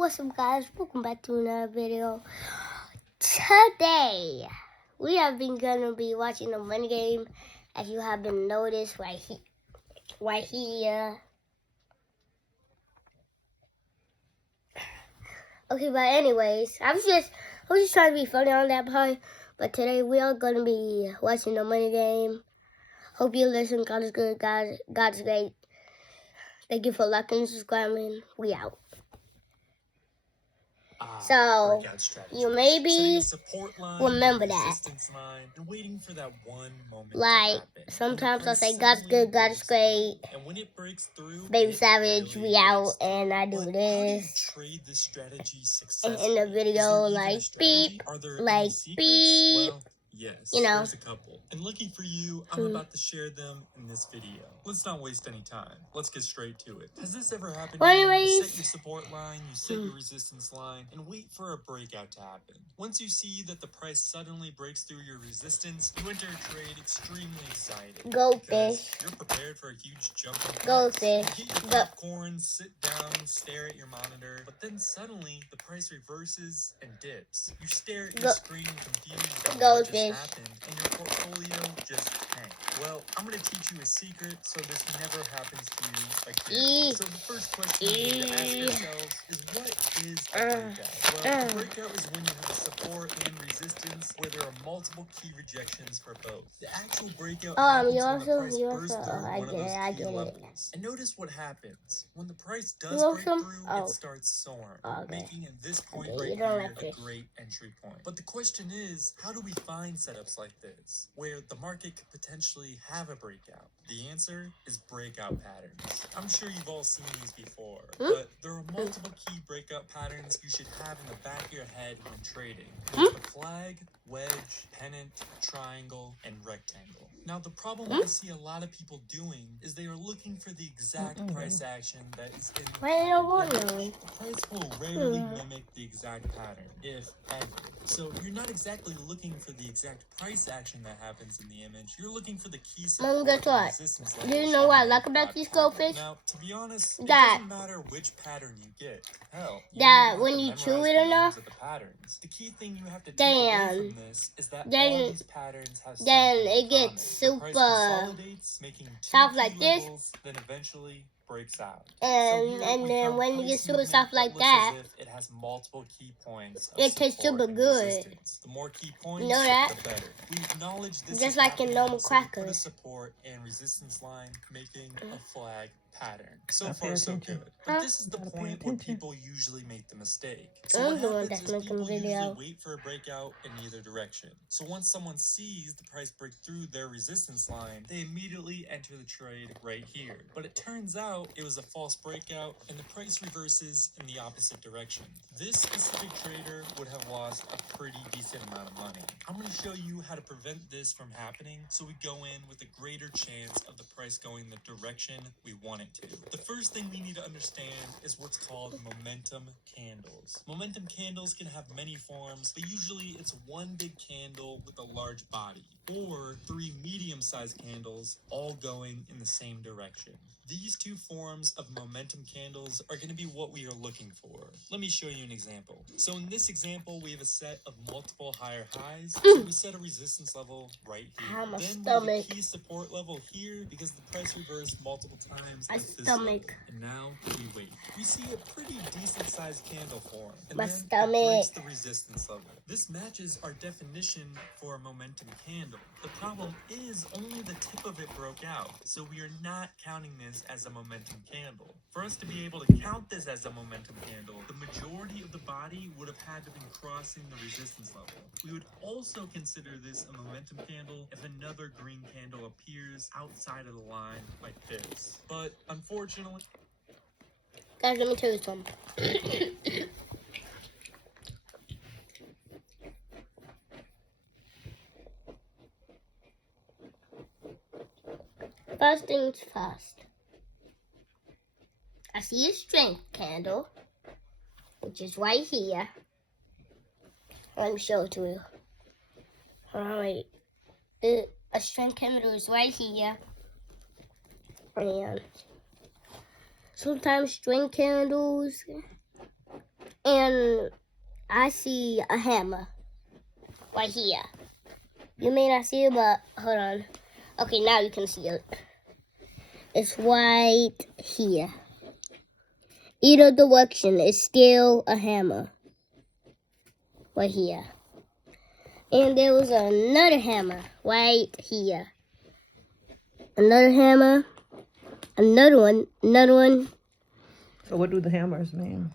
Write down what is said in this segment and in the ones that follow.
What's up, guys? Welcome back to another video. Today, we have been gonna be watching the Money Game, as you have been noticed right here. Okay, but anyways, I was just trying to be funny on that part. But today we are gonna be watching the Money Game. Hope you listen. God is good. God is great. Thank you for liking and subscribing. We out. So, you maybe remember that. Like, sometimes I'll say, God's good, God is great. And when it breaks through, Baby Savage, we out, and I do this. And in the video, like, beep, like, beep. Yes, you know. there's a couple. And lucky for you, I'm about to share them in this video. Let's not waste any time. Let's get straight to it. Has this ever happened to you? You set your support line, you set your resistance line, and wait for a breakout to happen. Once you see that the price suddenly breaks through your resistance, you enter a trade extremely excited. Goldfish. You're prepared for a huge jump in price. Goldfish. You get your popcorn, sit down, stare at your monitor, but then suddenly the price reverses and dips. You stare at your screen confused. Goldfish. Happened and your portfolio just tanked. Well, I'm going to teach you a secret so this never happens to you again. So the first question we need to ask ourselves is, what is a breakout? Well, a breakout is when you have a support and resistance where there are multiple key rejections for both. The actual breakout happens when the price bursts through one of those key levels. And notice what happens. When the price does break through, it starts soaring, making at this point right here a great entry point. But the question is, how do we find setups like this, where the market could potentially have a breakout? The answer is breakout patterns. I'm sure you've all seen these before, but there are multiple key breakout patterns you should have in the back of your head when trading. There's the flag, wedge, pennant, triangle, and rectangle. Now, the problem I see a lot of people doing is they are looking for the exact price action that is in the pattern. The price will rarely mimic the exact pattern, if ever. So you're not exactly looking for the exact price action that happens in the image. You're looking for the key support and resistance levels. Do you know what I like about these goldfish? Now, to be honest, it doesn't matter which pattern you get. Hell, when you chew it enough, the key thing you have to take away from this is that all these patterns have it gets super soft like this. Then eventually breaks out. And then when you get super soft like that, it has multiple key points. It tastes super good. The more key points, you know that? the better. We acknowledge this just like in normal crackers. Put a support and resistance line, making a flag pattern. So far, so good. But this is the point where people usually make the mistake. So I'm the one that's making the video. Wait for a breakout in either direction. So once someone sees the price break through their resistance line, they immediately enter the trade right here. But it turns out it was a false breakout and the price reverses in the opposite direction. This specific trader would have lost a pretty decent amount of money. I'm going to show you how to prevent this from happening so we go in with a greater chance of the price going the direction we want it to. The first thing we need to understand is what's called momentum candles. Momentum candles can have many forms, but usually it's one big candle with a large body, or three medium-sized candles all going in the same direction. These two forms of momentum candles are going to be what we are looking for. Let me show you an example. So in this example, we have a set of multiple higher highs. So we set a resistance level right here. Then we have a key support level here because the price reversed multiple times. And now we wait. We see a pretty decent sized candle form. And then it breaks the resistance level. This matches our definition for a momentum candle. The problem is only the tip of it broke out. So we are not counting this as a momentum candle. For us to be able to count this as a momentum candle, the majority of the body would have had to be crossing the resistance level. We would also consider this a momentum candle if another green candle appears outside of the line like this. But unfortunately, guys, let me tell you something. First things first. I see a strength candle, which is right here. Let me show it to you. Alright. A strength candle is right here. And sometimes strength candles And I see a hammer right here. You may not see it, but hold on. Okay, now you can see it. It's right here. Either direction is still a hammer. Right here. And there was another hammer right here. Another hammer. Another one. Another one. So what do the hammers mean?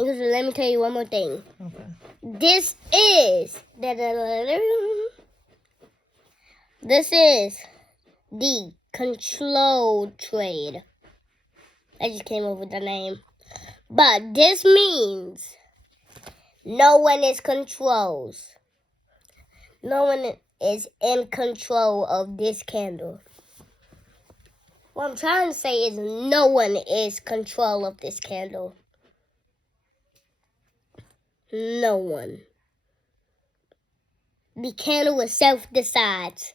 Let me tell you one more thing. Okay. This is the control trade. I just came up with the name. But this means no one is controls. No one is in control of this candle. What I'm trying to say is no one is control of this candle. No one. The candle itself decides.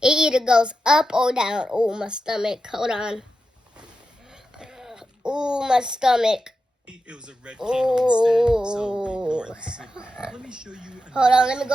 It either goes up or down. Oh, my stomach. Hold on. Oh, my stomach. It was a red candle instead, so we ignored the signal. Let me show you. Hold on, let me go.